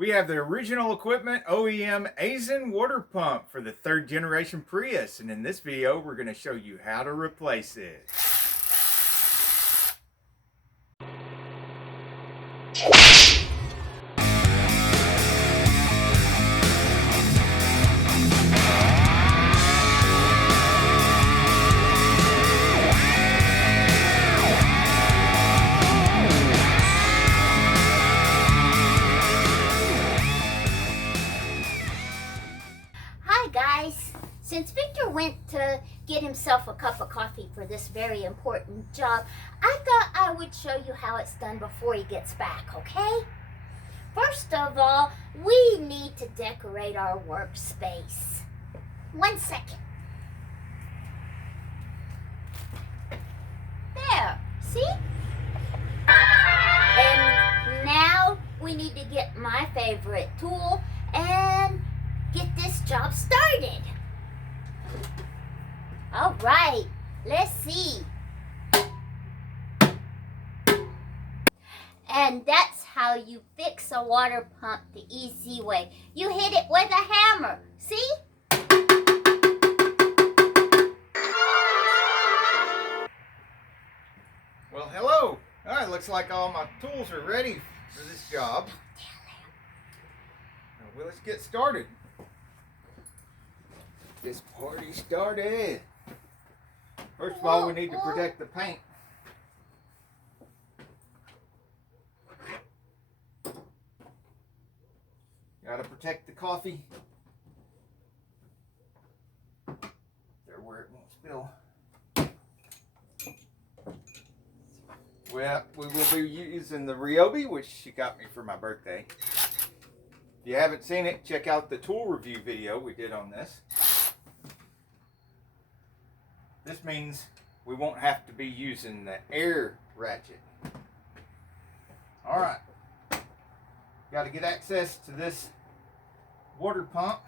We have the original equipment OEM Aisin water pump for the 3rd generation Prius, and in this video we're going to show you how to replace it. Since Victor went to get himself a cup of coffee for this very important job, I thought I would show you how it's done before he gets back, okay? First of all, we need to decorate our workspace. 1 second. There, see? And now we need to get my favorite tool and get this job started. All right, let's see. And that's how you fix a water pump the easy way. You hit it with a hammer, see? Well, hello. All right, looks like all my tools are ready for this job. Well, let's get started. This party started. First of all, we need to protect the paint. Gotta protect the coffee. There where it won't spill. Well, we will be using the Ryobi, which she got me for my birthday. If you haven't seen it, check out the tool review video we did on this. This means we won't have to be using the air ratchet. All right, got to get access to this water pump.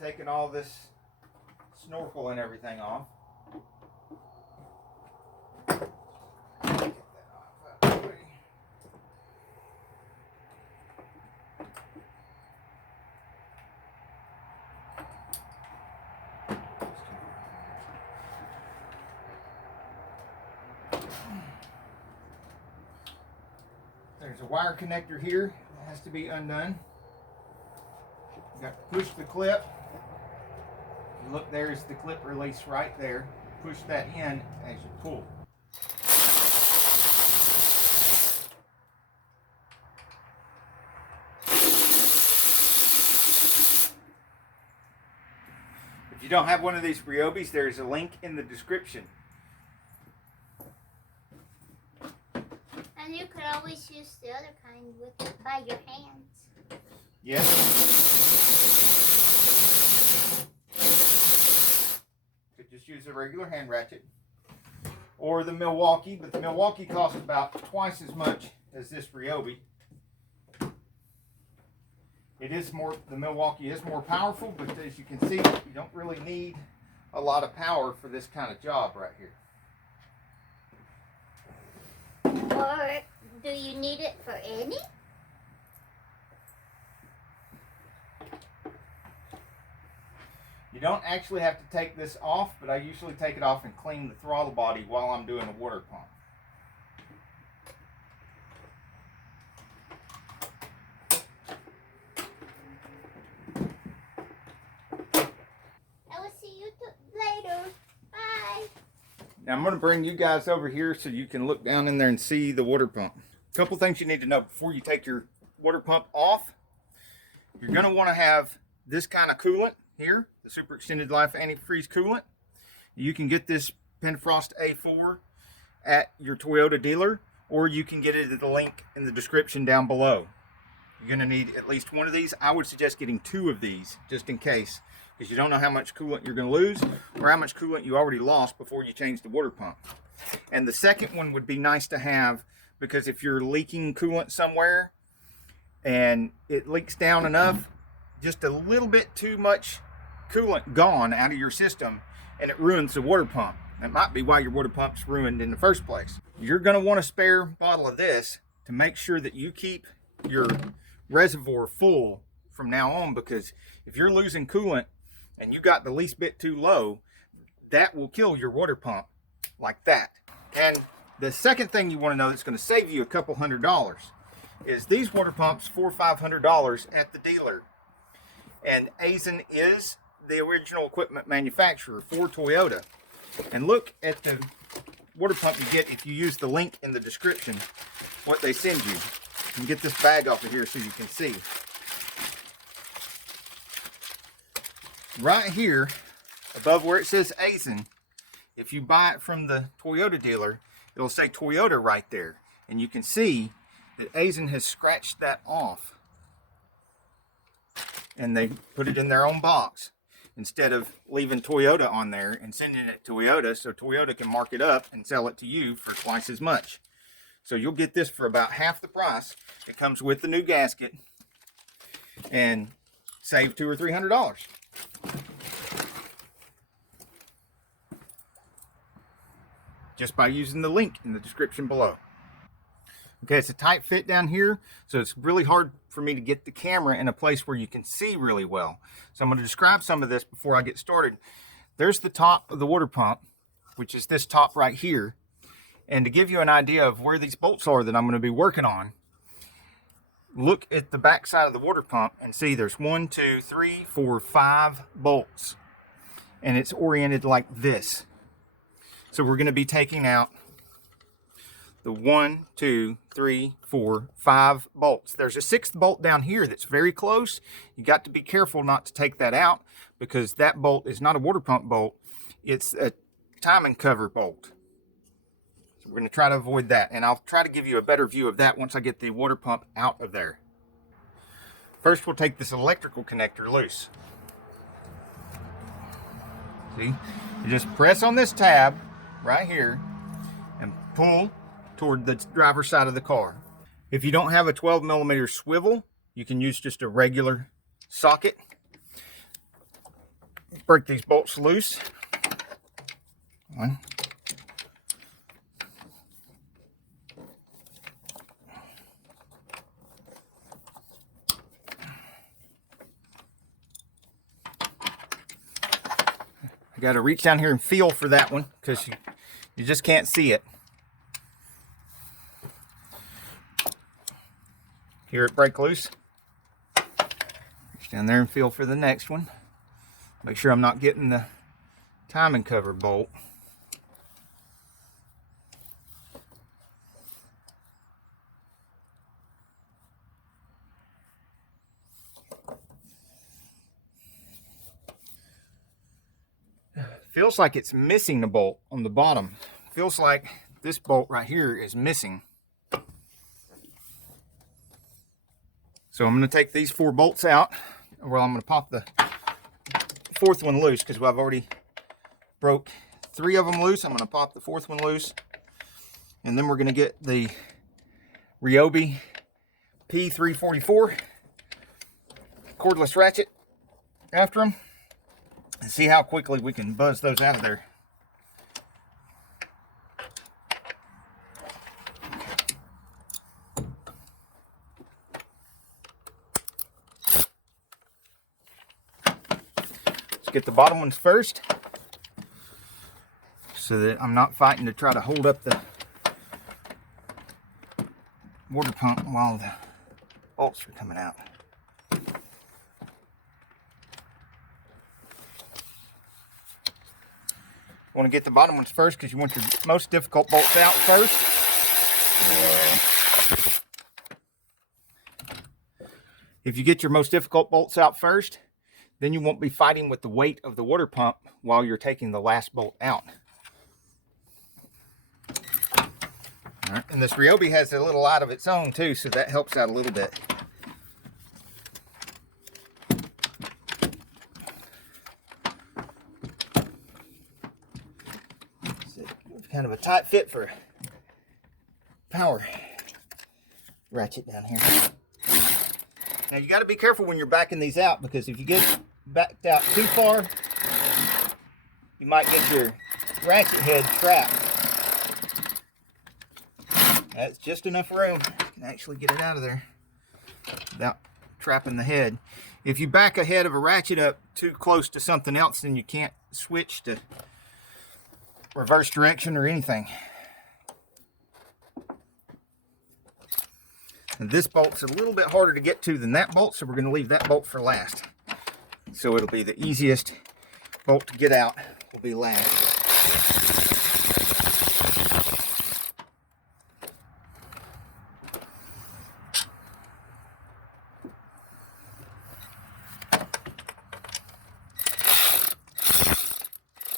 Taking all this snorkel and everything off. Get that off out of the way. There's a wire connector here that has to be undone. You got to push the clip. You look, there's the clip release right there. Push that in as you pull. If you don't have one of these Ryobis, there's a link in the description. And you could always use the other kind with it by your hands. Yes. Could just use a regular hand ratchet. Or the Milwaukee, but the Milwaukee costs about twice as much as this Ryobi. It is more, the Milwaukee is more powerful, but as you can see, you don't really need a lot of power for this kind of job right here. Or do you need it for any? You don't actually have to take this off, but I usually take it off and clean the throttle body while I'm doing a water pump. I will see you later. Bye. Now I'm going to bring you guys over here so you can look down in there and see the water pump. A couple things you need to know before you take your water pump off. You're going to want to have this kind of coolant here, the super extended life antifreeze coolant. You can get this Penfrost A4 at your Toyota dealer, or you can get it at the link in the description down below. You're going to need at least one of these. I would suggest getting 2 of these just in case, because you don't know how much coolant you're going to lose or how much coolant you already lost before you change the water pump. And the second one would be nice to have, because if you're leaking coolant somewhere and it leaks down enough, just a little bit too much coolant gone out of your system, and it ruins the water pump. That might be why your water pump's ruined in the first place. You're going to want a spare bottle of this to make sure that you keep your reservoir full from now on, because if you're losing coolant and you got the least bit too low, that will kill your water pump like that. And the second thing you want to know that's going to save you a couple $100 is these water pumps, $400 or $500 at the dealer. And Aisin is the original equipment manufacturer for Toyota. And look at the water pump you get if you use the link in the description, what they send you. And get this bag off of here so you can see. Right here, above where it says Aisin, if you buy it from the Toyota dealer, it'll say Toyota right there. And you can see that Aisin has scratched that off. And they put it in their own box, instead of leaving Toyota on there and sending it to Toyota so Toyota can mark it up and sell it to you for twice as much. So you'll get this for about half the price. It comes with the new gasket and save $200 or $300 just by using the link in the description below. Okay, it's a tight fit down here, so it's really hard for me to get the camera in a place where you can see really well. So I'm going to describe some of this before I get started. There's the top of the water pump, which is this top right here. And to give you an idea of where these bolts are that I'm going to be working on, look at the back side of the water pump and see there's 1, 2, 3, 4, 5 bolts. And it's oriented like this. So we're going to be taking out the 1, 2, 3, 4, 5 bolts. There's a 6th bolt down here that's very close. You got to be careful not to take that out, because that bolt is not a water pump bolt. It's a timing cover bolt. So we're going to try to avoid that, and I'll try to give you a better view of that once I get the water pump out of there. First, we'll take this electrical connector loose. See? You just press on this tab right here and pull toward the driver's side of the car. If you don't have a 12mm swivel, you can use just a regular socket. Break these bolts loose. One. I got to reach down here and feel for that one, because you just can't see it. Hear it break loose. Reach down there and feel for the next one. Make sure I'm not getting the timing cover bolt. Feels like it's missing the bolt on the bottom. Feels like this bolt right here is missing. So I'm going to take these 4 bolts out. Well, I'm going to pop the 4th one loose, because I've already broke 3 of them loose. I'm going to pop the 4th one loose. And then we're going to get the Ryobi P344 cordless ratchet after them, and see how quickly we can buzz those out of there. Let's get the bottom ones first, so that I'm not fighting to try to hold up the water pump while the bolts are coming out. Want to get the bottom ones first, because you want your most difficult bolts out first. If you get your most difficult bolts out first, then you won't be fighting with the weight of the water pump while you're taking the last bolt out. All right. And this Ryobi has a little light of its own too, so that helps out a little bit. Kind of a tight fit for power ratchet down here. Now you got to be careful when you're backing these out, because if you get backed out too far, you might get your ratchet head trapped. That's just enough room. You can actually get it out of there. without trapping the head. If you back a head of a ratchet up too close to something else, then you can't switch to reverse direction or anything. And this bolt's a little bit harder to get to than that bolt, so we're going to leave that bolt for last. So it'll be the easiest bolt to get out, will be last.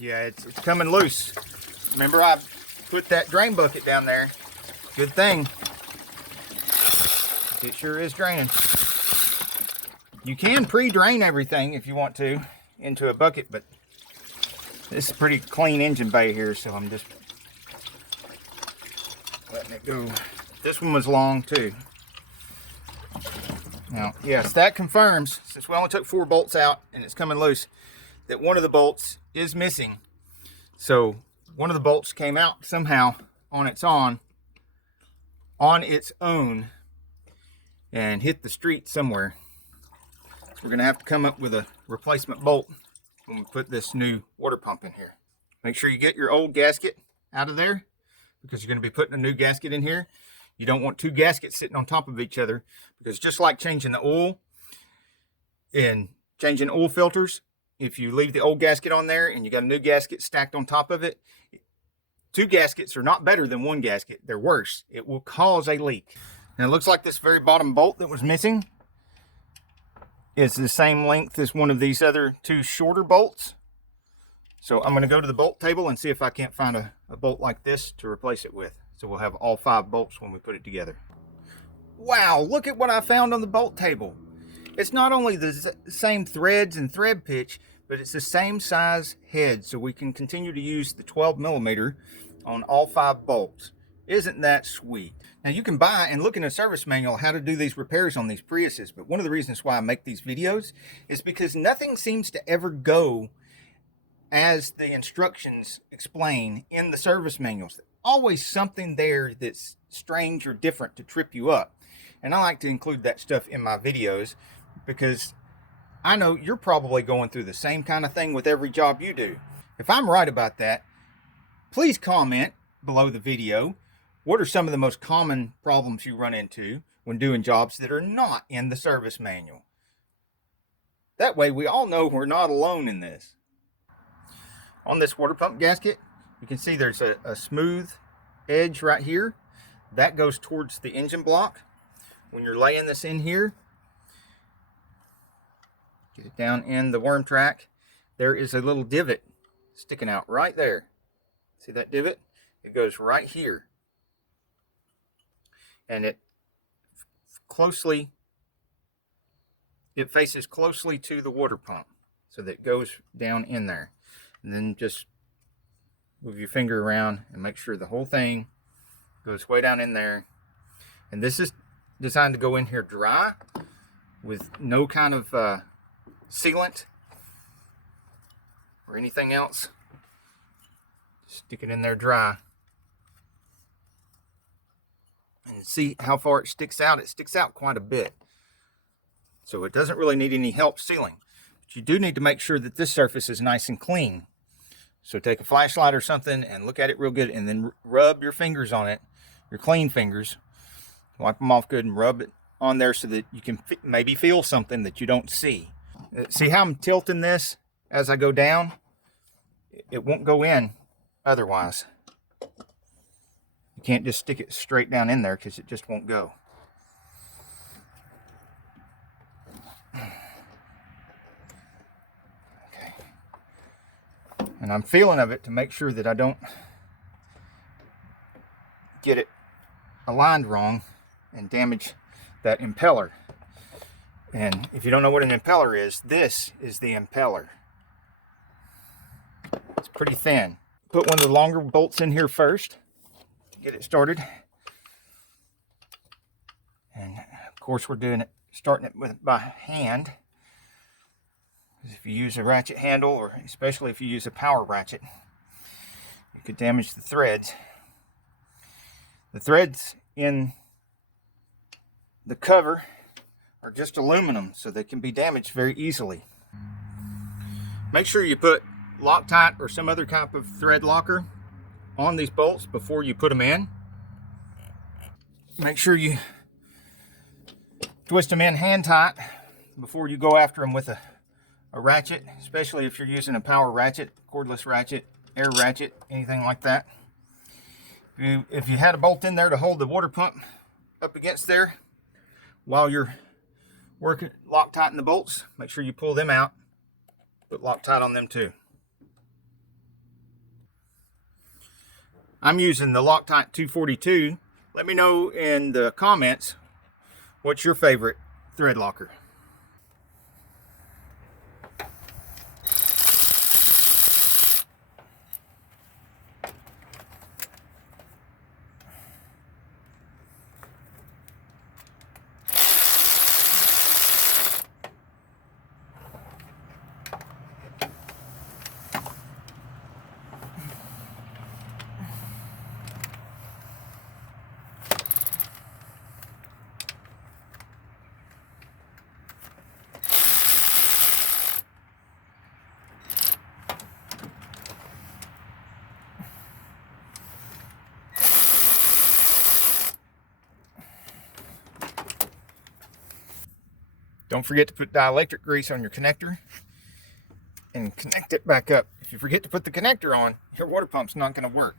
Yeah, it's coming loose. Remember, I put that drain bucket down there. Good thing. It sure is draining. You can pre-drain everything if you want to into a bucket, but this is a pretty clean engine bay here, so I'm just letting it go. This one was long too. Now, yes, that confirms, since we only took 4 bolts out and it's coming loose, that one of the bolts is missing. So one of the bolts came out somehow on its own and hit the street somewhere. So we're gonna have to come up with a replacement bolt when we put this new water pump in here. Make sure you get your old gasket out of there, because you're gonna be putting a new gasket in here. You don't want 2 gaskets sitting on top of each other, because just like changing the oil and changing oil filters, if you leave the old gasket on there and you got a new gasket stacked on top of it, 2 gaskets are not better than 1 gasket. They're worse. It will cause a leak. And it looks like this very bottom bolt that was missing is the same length as one of these other 2 shorter bolts. So I'm going to go to the bolt table and see if I can't find a bolt like this to replace it with. So we'll have all 5 bolts when we put it together. Wow, look at what I found on the bolt table. It's not only the same threads and thread pitch, but it's the same size head, so we can continue to use the 12mm on all 5 bolts. Isn't that sweet? Now, you can buy and look in a service manual how to do these repairs on these Priuses, but one of the reasons why I make these videos is because nothing seems to ever go as the instructions explain in the service manuals. Always something there that's strange or different to trip you up. And I like to include that stuff in my videos, because I know you're probably going through the same kind of thing with every job you do. If I'm right about that, please comment below the video. What are some of the most common problems you run into when doing jobs that are not in the service manual? That way we all know we're not alone in this. On this water pump gasket, you can see there's a smooth edge right here. That goes towards the engine block. When you're laying this in here, get it down in the worm track, there is a little divot sticking out right there. See that divot? It goes right here. And it faces closely to the water pump, so that it goes down in there. And then just move your finger around and make sure the whole thing goes way down in there. And this is designed to go in here dry with no kind of sealant or anything else. Stick it in there dry. And see how far it sticks out. It sticks out quite a bit. So it doesn't really need any help sealing. But you do need to make sure that this surface is nice and clean. So take a flashlight or something and look at it real good, and then rub your fingers on it, your clean fingers. Wipe them off good and rub it on there so that you can maybe feel something that you don't see. See how I'm tilting this as I go down? It won't go in otherwise. You can't just stick it straight down in there because it just won't go. Okay. And I'm feeling of it to make sure that I don't get it aligned wrong and damage that impeller. And if you don't know what an impeller is, this is the impeller. It's pretty thin. Put one of the longer bolts in here first to get it started. And of course we're starting it by hand. If you use a ratchet handle, or especially if you use a power ratchet, you could damage the threads. The threads in the cover are just aluminum, so they can be damaged very easily. Make sure you put Loctite or some other type of thread locker on these bolts before you put them in. Make sure you twist them in hand tight before you go after them with a ratchet, especially if you're using a power ratchet, cordless ratchet, air ratchet, anything like that. If you had a bolt in there to hold the water pump up against there while you're working Loctiting the bolts, make sure you pull them out, put Loctite on them too. I'm using the Loctite 242. Let me know in the comments what's your favorite thread locker. Don't forget to put dielectric grease on your connector and connect it back up. If you forget to put the connector on, your water pump's not going to work.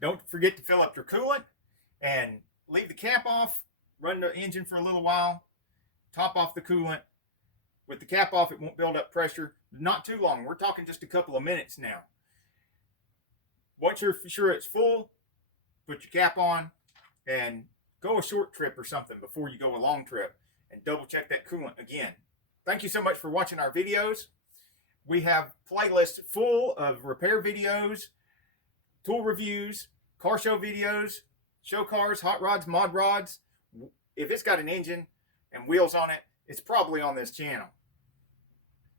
Don't forget to fill up your coolant and leave the cap off. Run the engine for a little while. Top off the coolant. With the cap off, it won't build up pressure. Not too long. We're talking just a couple of minutes now. Once you're sure it's full, put your cap on and go a short trip or something before you go a long trip, and double check that coolant again. Thank you so much for watching our videos. We have playlists full of repair videos, tool reviews, car show videos, show cars, hot rods, mod rods. If it's got an engine and wheels on it, it's probably on this channel.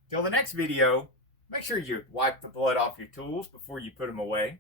Till the next video, make sure you wipe the blood off your tools before you put them away.